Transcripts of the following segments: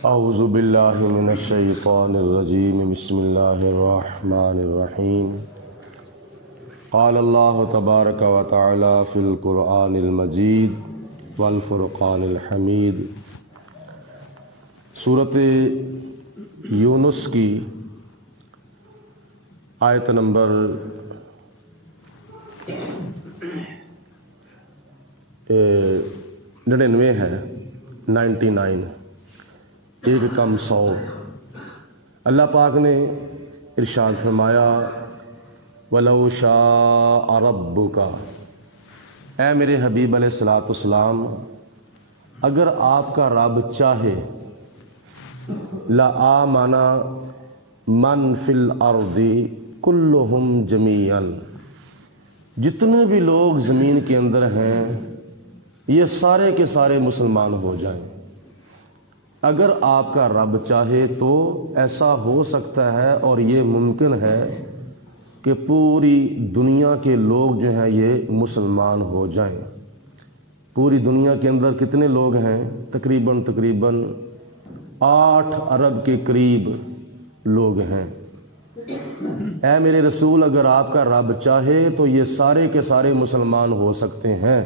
اعوذ باللہ من الشیطان الرجیم بسم اللہ الرحمن الرحیم قال اللہ تبارک و تعالی فی القرآن المجید والفرقان الحمید۔ سورۃ یونس کی آیت نمبر 99 ہے، 99، ایک کم 100۔ اللہ پاک نے ارشاد فرمایا وَلَوْ شَاءَ رَبُّكَ، اے میرے حبیب علیہ الصلوۃ والسلام، اگر آپ کا رب چاہے لَآمَنَ مَنْ فِي الْأَرْضِ كُلُّهُمْ جَمِيعًا، جتنے بھی لوگ زمین کے اندر ہیں یہ سارے کے سارے مسلمان ہو جائیں۔ اگر آپ کا رب چاہے تو ایسا ہو سکتا ہے اور یہ ممکن ہے کہ پوری دنیا کے لوگ جو ہیں یہ مسلمان ہو جائیں۔ پوری دنیا کے اندر کتنے لوگ ہیں؟ تقریباً 8 ارب کے قریب لوگ ہیں۔ اے میرے رسول، اگر آپ کا رب چاہے تو یہ سارے کے سارے مسلمان ہو سکتے ہیں،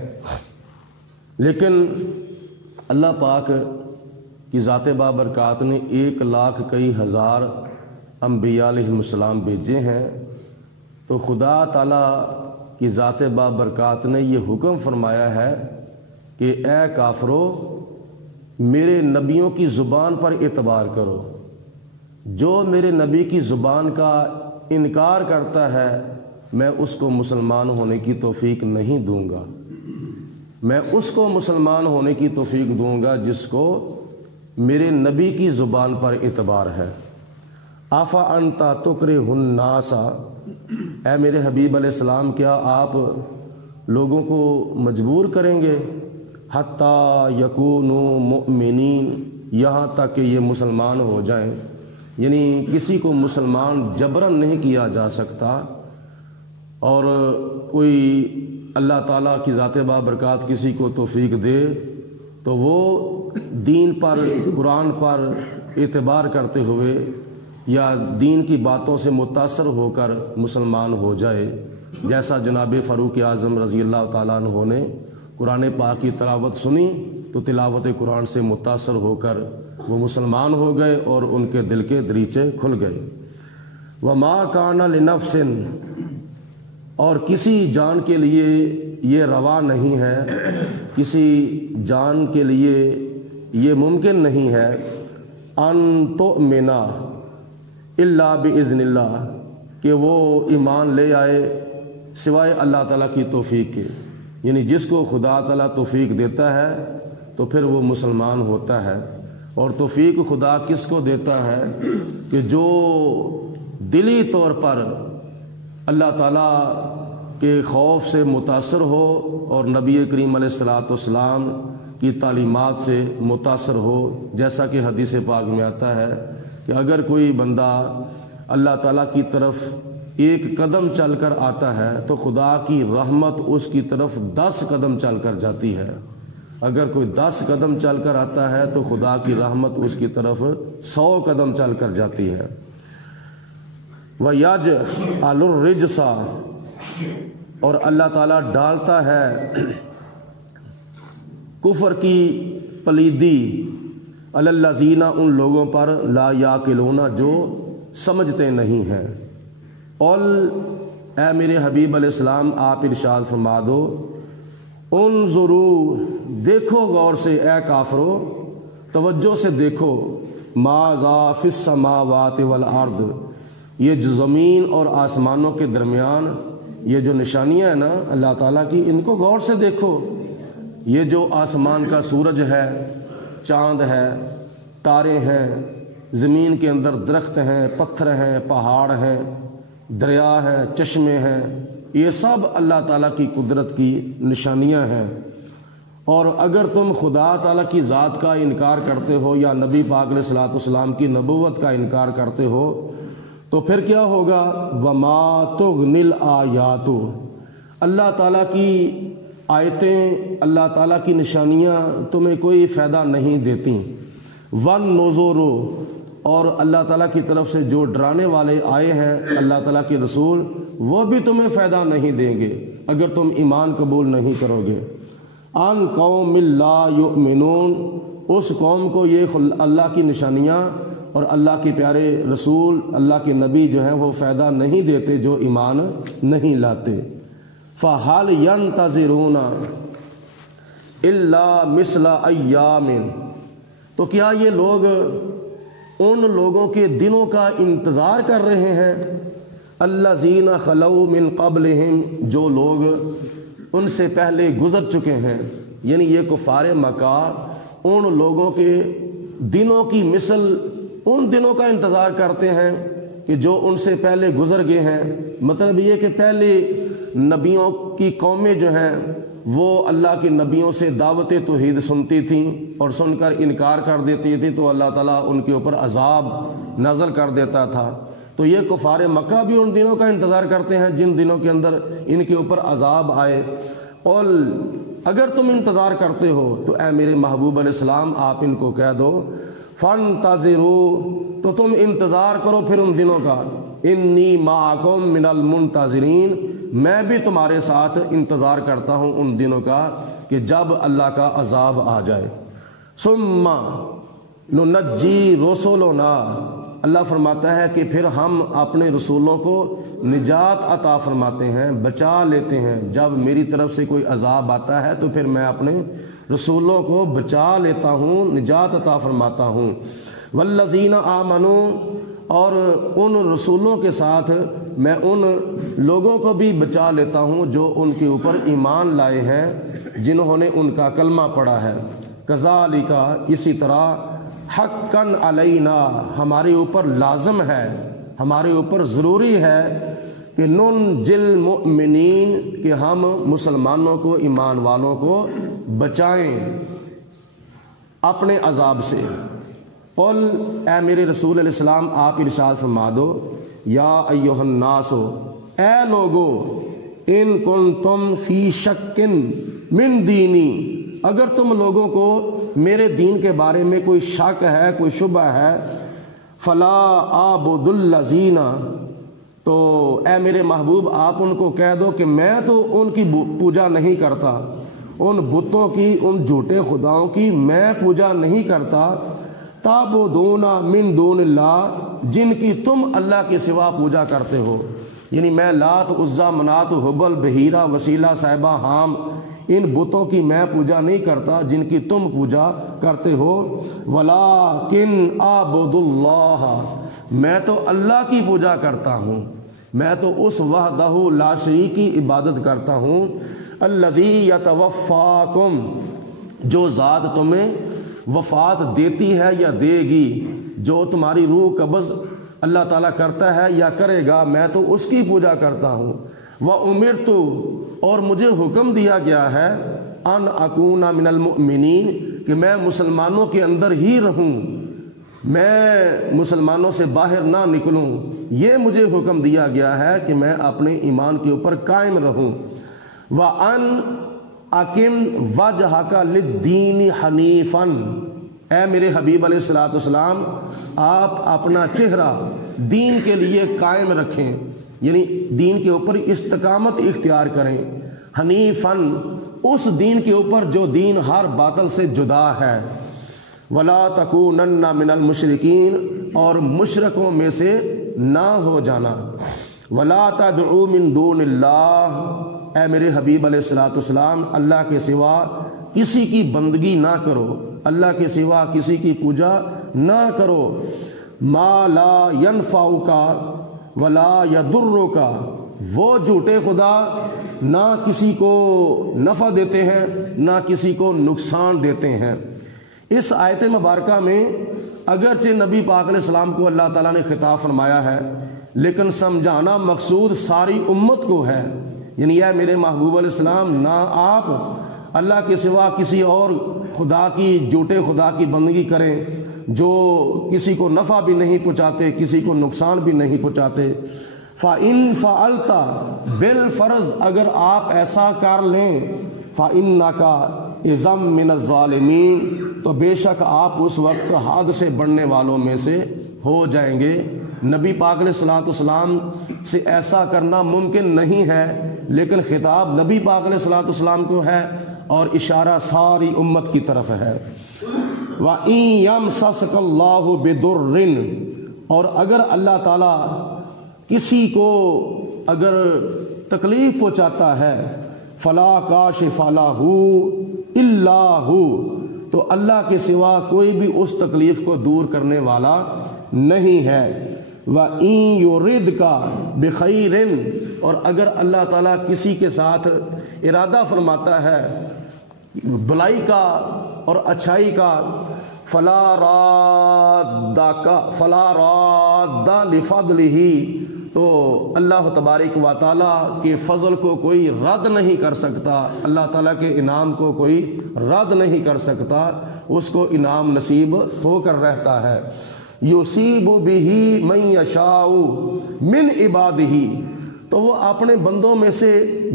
لیکن اللہ پاک کی ذات بابرکات نے 1,00,000 کئی ہزار انبیاء علیہ السلام بھیجے ہیں، تو خدا تعالیٰ کی ذات بابرکات نے یہ حکم فرمایا ہے کہ اے کافرو، میرے نبیوں کی زبان پر اعتبار کرو۔ جو میرے نبی کی زبان کا انکار کرتا ہے میں اس کو مسلمان ہونے کی توفیق نہیں دوں گا۔ میں اس کو مسلمان ہونے کی توفیق دوں گا جس کو میرے نبی کی زبان پر اعتبار ہے۔ آفا انتا تکرہ الناس، اے میرے حبیب علیہ السلام، کیا آپ لوگوں کو مجبور کریں گے حتیٰ یکونوا مؤمنین، یہاں تک کہ یہ مسلمان ہو جائیں؟ یعنی کسی کو مسلمان جبراً نہیں کیا جا سکتا، اور کوئی اللہ تعالیٰ کی ذات بابرکات کسی کو توفیق دے تو وہ دین پر، قرآن پر اعتبار کرتے ہوئے یا دین کی باتوں سے متاثر ہو کر مسلمان ہو جائے، جیسا جناب فاروق اعظم رضی اللہ تعالیٰ عنہ نے قرآن پاک کی تلاوت سنی تو تلاوت قرآن سے متاثر ہو کر وہ مسلمان ہو گئے اور ان کے دل کے دریچے کھل گئے۔ وَمَا كَانَ لِنَفْسٍ، اور کسی جان کے لیے یہ روا نہیں ہے، کسی جان کے لیے یہ ممکن نہیں ہے ان تؤمن الا باذن اللہ، کہ وہ ایمان لے آئے سوائے اللہ تعالیٰ کی توفیق کے۔ یعنی جس کو خدا تعالیٰ توفیق دیتا ہے تو پھر وہ مسلمان ہوتا ہے، اور توفیق خدا کس کو دیتا ہے کہ جو دلی طور پر اللہ تعالیٰ کے خوف سے متاثر ہو اور نبی کریم علیہ الصلوۃ والسلام کی تعلیمات سے متاثر ہو، جیسا کہ حدیث پاک میں آتا ہے کہ اگر کوئی بندہ اللہ تعالیٰ کی طرف ایک قدم چل کر آتا ہے تو خدا کی رحمت اس کی طرف 10 قدم چل کر جاتی ہے۔ اگر کوئی 10 قدم چل کر آتا ہے تو خدا کی رحمت اس کی طرف 100 قدم چل کر جاتی ہے۔ وَيَجْعَلُ الرِّجْسَ، اور اللہ تعالیٰ ڈالتا ہے کفر کی پلیدی علی الذین، ان لوگوں پر لا یعقلون، جو سمجھتے نہیں ہیں۔ قل، اے میرے حبیب علیہ السلام آپ ارشاد فرما دو، انظروا، دیکھو غور سے، اے کافرو توجہ سے دیکھو، ماذا فی السماوات والارض، یہ جو زمین اور آسمانوں کے درمیان یہ جو نشانیاں ہیں نا اللہ تعالیٰ کی، ان کو غور سے دیکھو۔ یہ جو آسمان کا سورج ہے، چاند ہے، تارے ہیں، زمین کے اندر درخت ہیں، پتھر ہیں، پہاڑ ہیں، دریا ہیں، چشمے ہیں، یہ سب اللہ تعالیٰ کی قدرت کی نشانیاں ہیں۔ اور اگر تم خدا تعالیٰ کی ذات کا انکار کرتے ہو یا نبی پاک علیہ الصلوۃ والسلام کی نبوت کا انکار کرتے ہو تو پھر کیا ہوگا؟ وَمَا تُغْنِ الْآيَاتُ، اللہ تعالیٰ کی آیتیں، اللہ تعالیٰ کی نشانیاں تمہیں کوئی فائدہ نہیں دیتی۔ ون نذور، اور اللہ تعالیٰ کی طرف سے جو ڈرانے والے آئے ہیں اللہ تعالیٰ کے رسول، وہ بھی تمہیں فائدہ نہیں دیں گے اگر تم ایمان قبول نہیں کرو گے۔ ان قوم لا یؤمنون، اس قوم کو یہ اللہ کی نشانیاں اور اللہ کے پیارے رسول اللہ کے نبی جو ہیں وہ فائدہ نہیں دیتے جو ایمان نہیں لاتے۔ فَهَلْ يَنْتَظِرُونَ إِلَّا مِثْلَ أَيَّامٍ، تو کیا یہ لوگ ان لوگوں کے دنوں کا انتظار کر رہے ہیں، الذین خلو من قبلہم، جو لوگ ان سے پہلے گزر چکے ہیں، یعنی یہ کفار مکہ ان لوگوں کے دنوں کی مثل ان دنوں کا انتظار کرتے ہیں کہ جو ان سے پہلے گزر گئے ہیں۔ مطلب یہ کہ پہلے نبیوں کی قومیں جو ہیں وہ اللہ کے نبیوں سے دعوت توحید سنتی تھیں اور سن کر انکار کر دیتی تھی تو اللہ تعالیٰ ان کے اوپر عذاب نازل کر دیتا تھا۔ تو یہ کفار مکہ بھی ان دنوں کا انتظار کرتے ہیں جن دنوں کے اندر ان کے اوپر عذاب آئے۔ اور اگر تم انتظار کرتے ہو تو اے میرے محبوب علیہ السلام آپ ان کو کہہ دو فانتظروا، تو تم انتظار کرو پھر ان دنوں کا، انی معکم من المنتظرین، میں بھی تمہارے ساتھ انتظار کرتا ہوں ان دنوں کا کہ جب اللہ کا عذاب آ جائے۔ ثم ننجی رسولنا، اللہ فرماتا ہے کہ پھر ہم اپنے رسولوں کو نجات عطا فرماتے ہیں، بچا لیتے ہیں۔ جب میری طرف سے کوئی عذاب آتا ہے تو پھر میں اپنے رسولوں کو بچا لیتا ہوں، نجات عطا فرماتا ہوں۔ والذین آمنوا، اور ان رسولوں کے ساتھ میں ان لوگوں کو بھی بچا لیتا ہوں جو ان کے اوپر ایمان لائے ہیں، جنہوں نے ان کا کلمہ پڑھا ہے۔ کذالک، اسی طرح، حقا علینا، ہمارے اوپر لازم ہے، ہمارے اوپر ضروری ہے کہ ننجل مؤمنین، کہ ہم مسلمانوں کو، ایمان والوں کو بچائیں اپنے عذاب سے۔ قل، اے میرے رسول علیہ السلام آپ ارشاد فرما دو، یا ایھا الناس، اے لوگو، ان کنتم فی شک من دینی، اگر تم لوگوں کو میرے دین کے بارے میں کوئی شک ہے، کوئی شبہ ہے، فلا اعبد الذین، تو اے میرے محبوب آپ ان کو کہہ دو کہ میں تو ان کی پوجا نہیں کرتا، ان بتوں کی، ان جھوٹے خداؤں کی میں پوجا نہیں کرتا، تعبدون من دون اللہ، جن کی تم اللہ کے سوا پوجا کرتے ہو، یعنی میں لات، عزا، منات، حبل، بحیرہ، وسیلہ، صاحبہ، حام، ان بتوں کی میں پوجا نہیں کرتا جن کی تم پوجا کرتے ہو۔ ولیکن اعبد اللہ، میں تو اللہ کی پوجا کرتا ہوں، میں تو اس وحدہ لا شریک کی عبادت کرتا ہوں، الذی یتوفاکم، جو ذات تمہیں وفات دیتی ہے یا دے گی، جو تمہاری روح قبض اللہ تعالیٰ کرتا ہے یا کرے گا، میں تو اس کی پوجا کرتا ہوں۔ وَأُمِرْتُ، اور مجھے حکم دیا گیا ہے، ان اکون من المؤمنین، کہ میں مسلمانوں کے اندر ہی رہوں، میں مسلمانوں سے باہر نہ نکلوں، یہ مجھے حکم دیا گیا ہے کہ میں اپنے ایمان کے اوپر قائم رہوں۔ وَأَنْ اقم وجہک للدین حنیفا، اے میرے حبیب علیہ الصلوۃ والسلام آپ اپنا چہرہ دین کے لیے قائم رکھیں، یعنی دین کے اوپر استقامت اختیار کریں، حنیفا، اس دین کے اوپر جو دین ہر باطل سے جدا ہے، ولا تکونن من المشرکین، اور مشرکوں میں سے نہ ہو جانا، ولا تدعوا من دون اللہ، اے میرے حبیب علیہ الصلوۃ والسلام اللہ کے سوا کسی کی بندگی نہ کرو، اللہ کے سوا کسی کی پوجا نہ کرو، ما لا ینفعک ولا یضرک، وہ جھوٹے خدا نہ کسی کو نفع دیتے ہیں نہ کسی کو نقصان دیتے ہیں۔ اس آیت مبارکہ میں اگرچہ نبی پاک علیہ السلام کو اللہ تعالیٰ نے خطاب فرمایا ہے، لیکن سمجھانا مقصود ساری امت کو ہے، یعنی اے میرے محبوب علیہ السلام نہ آپ اللہ کے سوا کسی اور خدا کی، جھوٹے خدا کی بندگی کریں جو کسی کو نفع بھی نہیں پہنچاتے، کسی کو نقصان بھی نہیں پہنچاتے۔ فَإِن فَعَلْتَ، بالفرض اگر آپ ایسا کر لیں، فَإِنَّكَ، اذم من الظالمین، تو بے شک آپ اس وقت حد سے بڑھنے والوں میں سے ہو جائیں گے۔ نبی پاک علیہ الصلوۃ والسلام سے ایسا کرنا ممکن نہیں ہے، لیکن خطاب نبی پاک علیہ الصلوۃ والسلام کو ہے اور اشارہ ساری امت کی طرف ہے۔ وَإِن يَمْسَسْكَ اللَّهُ بِضُرٍّ، اور اگر اللہ تعالیٰ کسی کو اگر تکلیف پہنچاتا ہے، فَلَا كَاشِفَ لَهُ إِلَّا هُوَ، تو اللہ کے سوا کوئی بھی اس تکلیف کو دور کرنے والا نہیں ہے۔ وَإِن يُرِدْكَ بِخَيْرٍ، اور اگر اللہ تعالیٰ کسی کے ساتھ ارادہ فرماتا ہے بھلائی کا اور اچھائی کا، فلا راد لفضلہ، تو اللہ تبارک و تعالیٰ کے فضل کو کوئی رد نہیں کر سکتا، اللہ تعالیٰ کے انعام کو کوئی رد نہیں کر سکتا، اس کو انعام نصیب ہو کر رہتا ہے۔ یصیب بہ من یشاء من عبادہ، تو وہ اپنے بندوں میں سے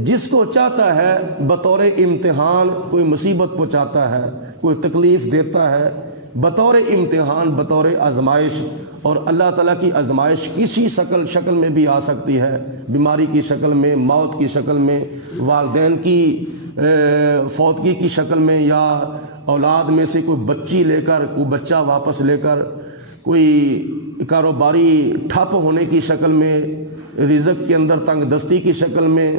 جس کو چاہتا ہے بطور امتحان کوئی مصیبت پہنچاتا ہے، کوئی تکلیف دیتا ہے، بطور امتحان، بطور آزمائش۔ اور اللہ تعالیٰ کی آزمائش کسی شکل میں بھی آ سکتی ہے، بیماری کی شکل میں، موت کی شکل میں، والدین کی فوتگی کی شکل میں، یا اولاد میں سے کوئی بچی لے کر، کوئی بچہ واپس لے کر، کوئی کاروباری ٹھپ ہونے کی شکل میں، رزق کے اندر تنگ دستی کی شکل میں،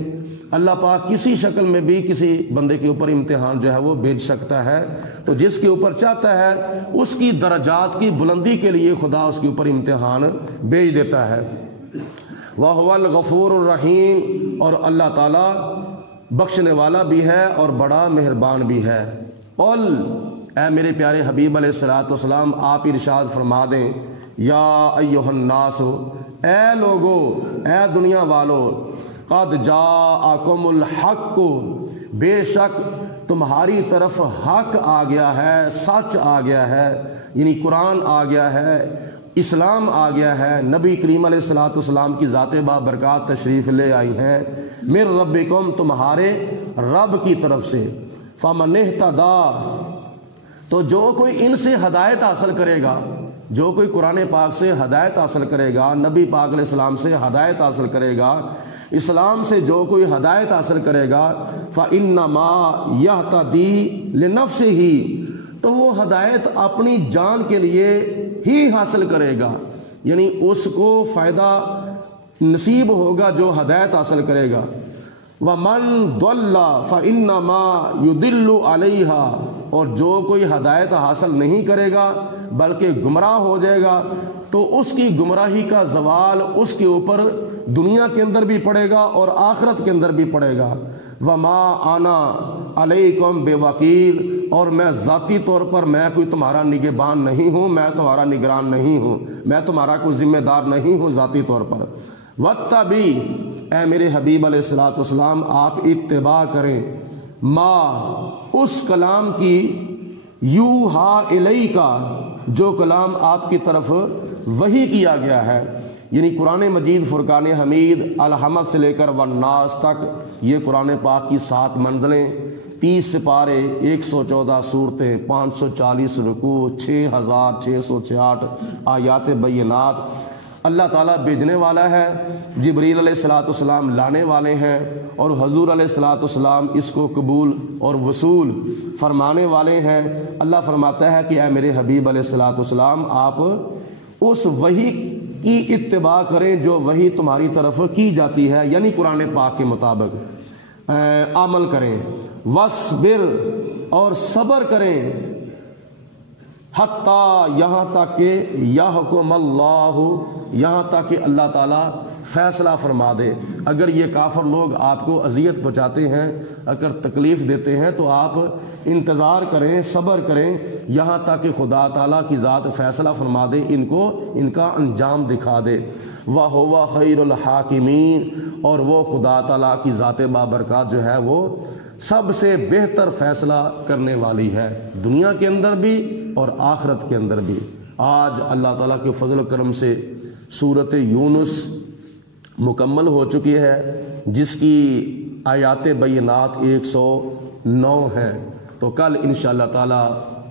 اللہ پاک کسی شکل میں بھی کسی بندے کے اوپر امتحان جو ہے وہ بھیج سکتا ہے۔ تو جس کے اوپر چاہتا ہے اس کی درجات کی بلندی کے لیے خدا اس کے اوپر امتحان بھیج دیتا ہے۔ وَهُوَ الْغَفُورُ الرَّحِيمُ، اور اللہ تعالیٰ بخشنے والا بھی ہے اور بڑا مہربان بھی ہے۔ قل، اے میرے پیارے حبیب علیہ الصلوۃ والسلام، آپ ارشاد فرما دیں، یا ایھا الناس، اے لوگو، اے دنیا والو، قد جاءکم الحق، بے شک تمہاری طرف حق آ گیا ہے، سچ آ گیا ہے، یعنی قرآن آ گیا ہے، اسلام آ گیا ہے، نبی کریم علیہ الصلوۃ والسلام کی ذات بابرکات تشریف لے آئی ہیں، من ربکم، تمہارے رب کی طرف سے، فمن اہتدی، تو جو کوئی ان سے ہدایت حاصل کرے گا، جو کوئی قرآن پاک سے ہدایت حاصل کرے گا، نبی پاک علیہ السلام سے ہدایت حاصل کرے گا، اسلام سے جو کوئی ہدایت حاصل کرے گا، فَإِنَّمَا يَهْتَدِي لِنَفْسِهِ، تو وہ ہدایت اپنی جان کے لیے ہی حاصل کرے گا، یعنی اس کو فائدہ نصیب ہوگا جو ہدایت حاصل کرے گا۔ وَمَن ضَلَّ فَإِنَّمَا يُضِلُّ عَلَيْهَا، اور جو کوئی ہدایت حاصل نہیں کرے گا بلکہ گمراہ ہو جائے گا، تو اس کی گمراہی کا زوال اس کے اوپر دنیا کے اندر بھی پڑے گا اور آخرت کے اندر بھی پڑے گا۔ وَمَا أَنَا عَلَيْكُمْ بِوَكِيلٍ، اور میں ذاتی طور پر میں کوئی تمہارا نگہبان نہیں ہوں، میں تمہارا نگران نہیں ہوں، میں تمہارا کوئی ذمہ دار نہیں ہوں ذاتی طور پر۔ وَاتَّبِعْ، اے میرے حبیب علیہ الصلوۃ والسلام، آپ اتباع کریں، ما، اس کلام کی، یوحا الیک، جو کلام آپ کی طرف وحی کیا گیا ہے، یعنی قرآن مجید، فرقان حمید، الحمد سے لے کر والناس تک، یہ قرآن پاک کی 7 منزلیں، 30 سپارے، 114 صورتیں، 540 رکوع، 6666 آیات بینات، اللہ تعالیٰ بھیجنے والا ہے، جبریل علیہ الصلوۃ والسلام لانے والے ہیں، اور حضور علیہ الصلوۃ والسلام اس کو قبول اور وصول فرمانے والے ہیں۔ اللہ فرماتا ہے کہ اے میرے حبیب علیہ الصلوۃ والسلام، آپ اس وحی کی اتباع کریں جو وحی تمہاری طرف کی جاتی ہے، یعنی قرآن پاک کے مطابق عمل کریں۔ وَاصْبِرْ، اور صبر کریں، حتیٰ، یہاں تک کہ یحکم اللہ، یہاں تک کہ اللہ تعالیٰ فیصلہ فرما دے۔ اگر یہ کافر لوگ آپ کو اذیت پہنچاتے ہیں، اگر تکلیف دیتے ہیں، تو آپ انتظار کریں، صبر کریں، یہاں تک کہ خدا تعالیٰ کی ذات فیصلہ فرما دے، ان کو ان کا انجام دکھا دے۔ وَهُوَ خَيْرُ الْحَاكِمِينَ، اور وہ خدا تعالیٰ کی ذات بابرکات جو ہے وہ سب سے بہتر فیصلہ کرنے والی ہے، دنیا کے اندر بھی اور آخرت کے اندر بھی۔ آج اللہ تعالیٰ کے فضل و کرم سے سورۃ یونس مکمل ہو چکی ہے، جس کی آیات بینات 109 ہیں، تو کل انشاءاللہ تعالی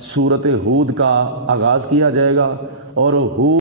سورۃ ہود کا آغاز کیا جائے گا، اور ہود